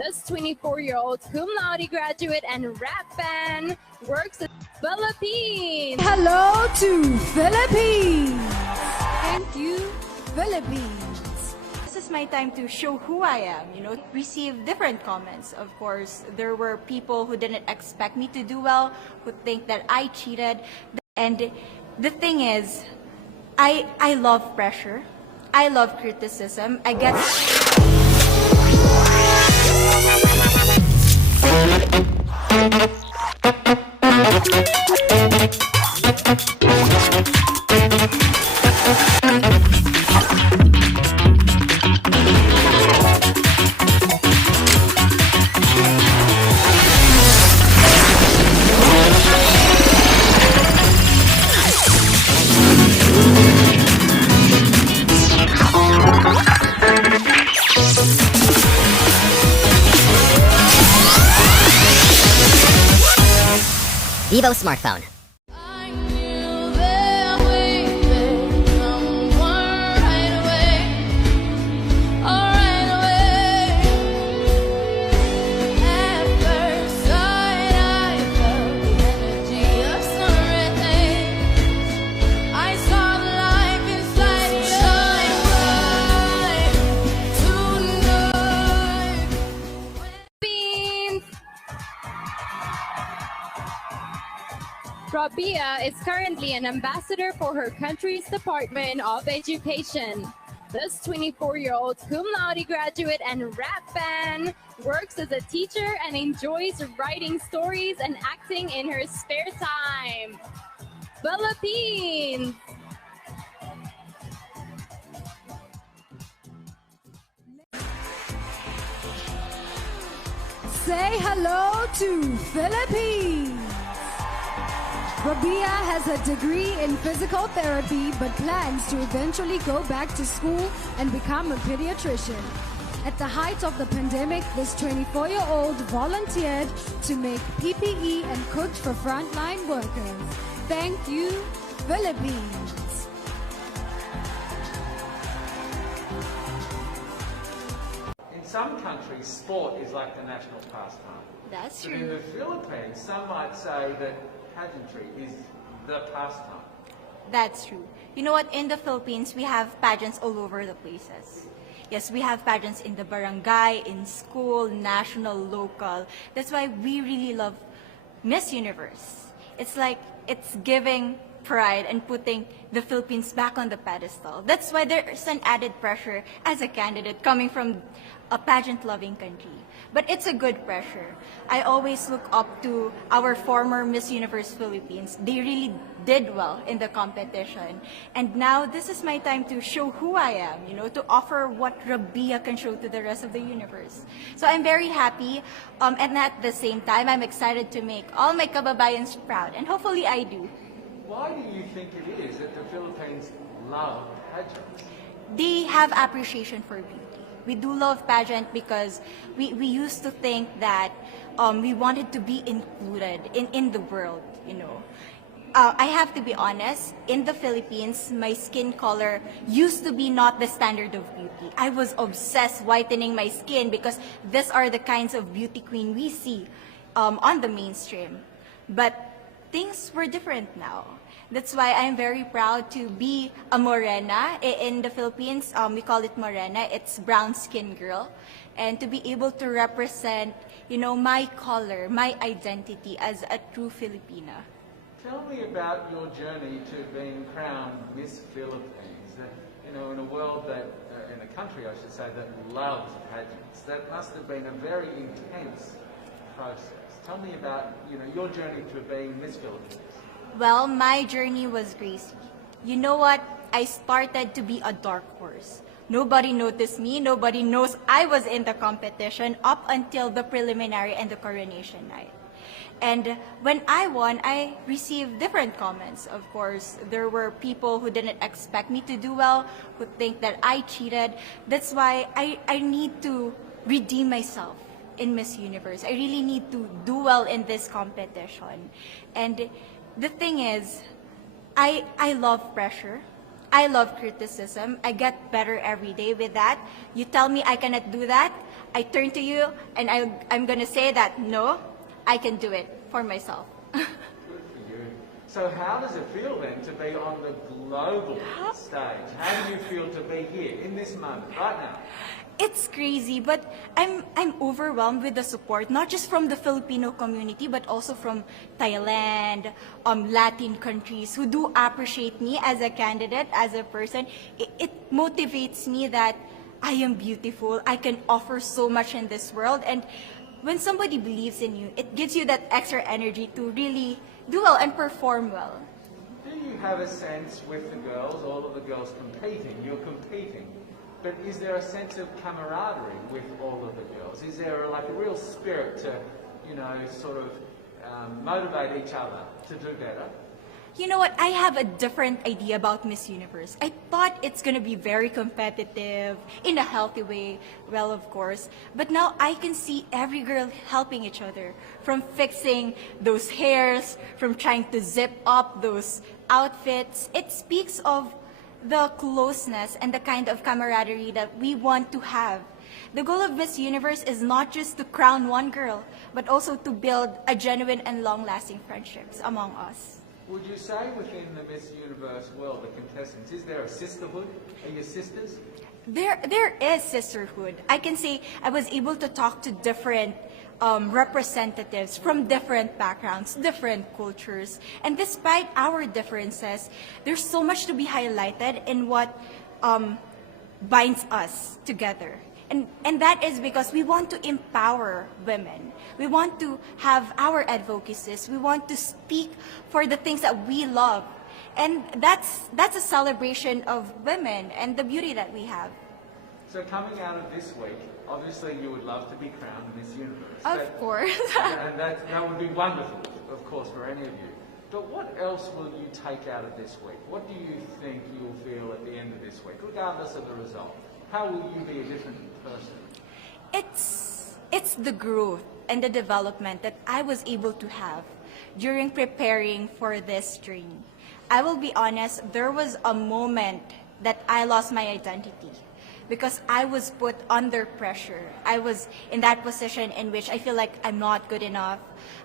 This 24-year-old cum laude graduate and rap fan works in Philippines. Hello to Philippines! Thank you, Philippines. This is my time to show who I am, receive different comments. Of course, there were people who didn't expect me to do well, who think that I cheated. And the thing is, I love pressure. I love criticism. I get... Vivo smartphone. Rabiya is currently an ambassador for her country's Department of Education. This 24-year-old cum laude graduate and rap fan works as a teacher and enjoys writing stories and acting in her spare time. Philippines! Say hello to Philippines! Rabiya has a degree in physical therapy but plans to eventually go back to school and become a pediatrician. At the height of the pandemic, this 24-year-old volunteered to make PPE and cooked for frontline workers. Thank you, Philippines! In some countries, sport is like the national pastime. That's But in true. the Philippines, some might say that pageantry is the pastime. That's true. You know what? In the Philippines, we have pageants all over the places. Yes, we have pageants in the barangay, in school, national, local. That's why we really love Miss Universe. It's like it's giving pride and putting the Philippines back on the pedestal. That's why there's an added pressure as a candidate coming from a pageant-loving country. But it's a good pressure. I always look up to our former Miss Universe Philippines. They really did well in the competition. And now this is my time to show who I am, to offer what Rabiya can show to the rest of the universe. So I'm very happy, and at the same time, I'm excited to make all my kababayans proud, and hopefully I do. Why do you think it is that the Philippines love pageants? They have appreciation for beauty. We do love pageant because we used to think that we wanted to be included in the world, I have to be honest, in the Philippines, my skin color used to be not the standard of beauty. I was obsessed whitening my skin because these are the kinds of beauty queen we see on the mainstream. But things were different now. That's why I'm very proud to be a morena. In the Philippines, we call it morena. It's brown skin girl. And to be able to represent, my color, my identity as a true Filipina. Tell me about your journey to being crowned Miss Philippines. In a world that, in a country I should say, that loves pageants. That must have been a very intense process. Tell me about, your journey to being Miss Philippines. Well, my journey was crazy. You know what? I started to be a dark horse. Nobody noticed me. Nobody knows I was in the competition up until the preliminary and the coronation night. And when I won, I received different comments. Of course, there were people who didn't expect me to do well, who think that I cheated. That's why I need to redeem myself in Miss Universe. I really need to do well in this competition. And the thing is, I love pressure. I love criticism. I get better every day with that. You tell me I cannot do that, I turn to you and I'm going to say that, no, I can do it for myself. Good for you. So how does it feel then to be on the global stage? How do you feel to be here in this moment, right now? It's crazy, but I'm overwhelmed with the support, not just from the Filipino community, but also from Thailand, Latin countries who do appreciate me as a candidate, as a person. It motivates me that I am beautiful, I can offer so much in this world, and when somebody believes in you, it gives you that extra energy to really do well and perform well. Do you have a sense with the girls, all of the girls competing, you're competing, but is there a sense of camaraderie with all of the girls? Is there like a real spirit to, sort of motivate each other to do better? You know what? I have a different idea about Miss Universe. I thought it's going to be very competitive, in a healthy way, well, of course. But now I can see every girl helping each other, from fixing those hairs, from trying to zip up those outfits. It speaks of the closeness and the kind of camaraderie that we want to have. The goal of Miss Universe is not just to crown one girl, but also to build a genuine and long-lasting friendships among us. Would you say within the Miss Universe world, the contestants, is there a sisterhood? Are you sisters? There is sisterhood. I can say I was able to talk to different representatives from different backgrounds, different cultures. And despite our differences, there's so much to be highlighted in what binds us together. And that is because we want to empower women. We want to have our advocacies. We want to speak for the things that we love. And that's a celebration of women and the beauty that we have. So coming out of this week, obviously you would love to be crowned Miss Universe. Of course. And that would be wonderful, of course, for any of you. But what else will you take out of this week? What do you think you'll feel at the end of this week, regardless of the result? How will you be a different person? It's the growth and the development that I was able to have during preparing for this journey. I will be honest, there was a moment that I lost my identity because I was put under pressure. I was in that position in which I feel like I'm not good enough.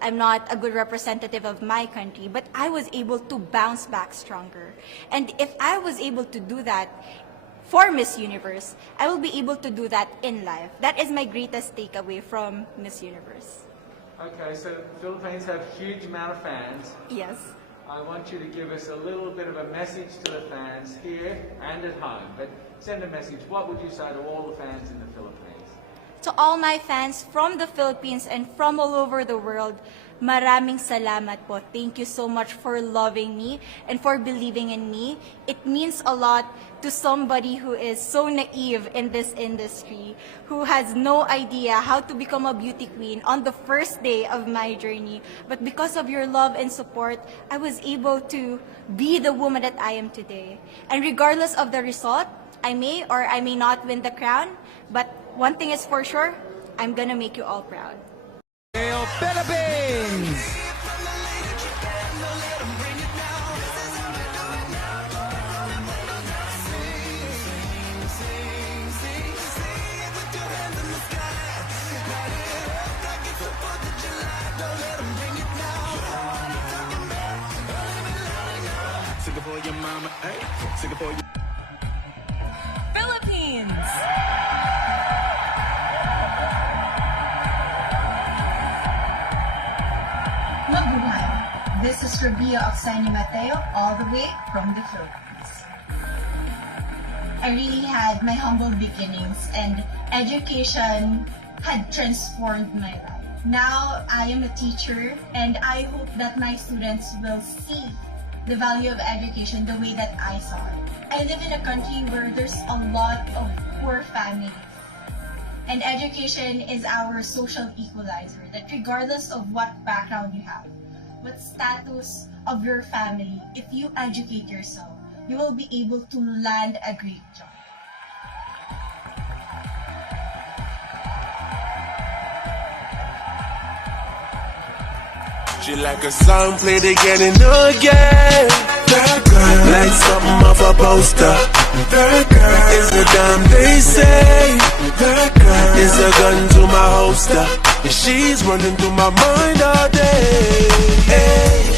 I'm not a good representative of my country, but I was able to bounce back stronger. And if I was able to do that for Miss Universe, I will be able to do that in life. That is my greatest takeaway from Miss Universe. Okay, so Philippines have a huge amount of fans. Yes. I want you to give us a little bit of a message to the fans here and at home. But send a message. What would you say to all the fans in the Philippines? To all my fans from the Philippines and from all over the world, maraming salamat po. Thank you so much for loving me and for believing in me. It means a lot to somebody who is so naive in this industry, who has no idea how to become a beauty queen on the first day of my journey. But because of your love and support, I was able to be the woman that I am today. And regardless of the result, I may or I may not win the crown, but one thing is for sure, I'm gonna make you all proud. Philippines! Singapore, your mama, hey. Singapore, Philippines! Mabuhay! This is Rabiya Mateo, all the way from the Philippines. I really had my humble beginnings and education had transformed my life. Now I am a teacher and I hope that my students will see the value of education the way that I saw it. I live in a country where there's a lot of poor families. And education is our social equalizer, that regardless of what background you have, what status of your family, if you educate yourself, you will be able to land a great job. she like a song played again and again. That girl, like something off a poster. That girl is a dime they say. That girl is a gun to my holster. And she's running through my mind all day. Hey,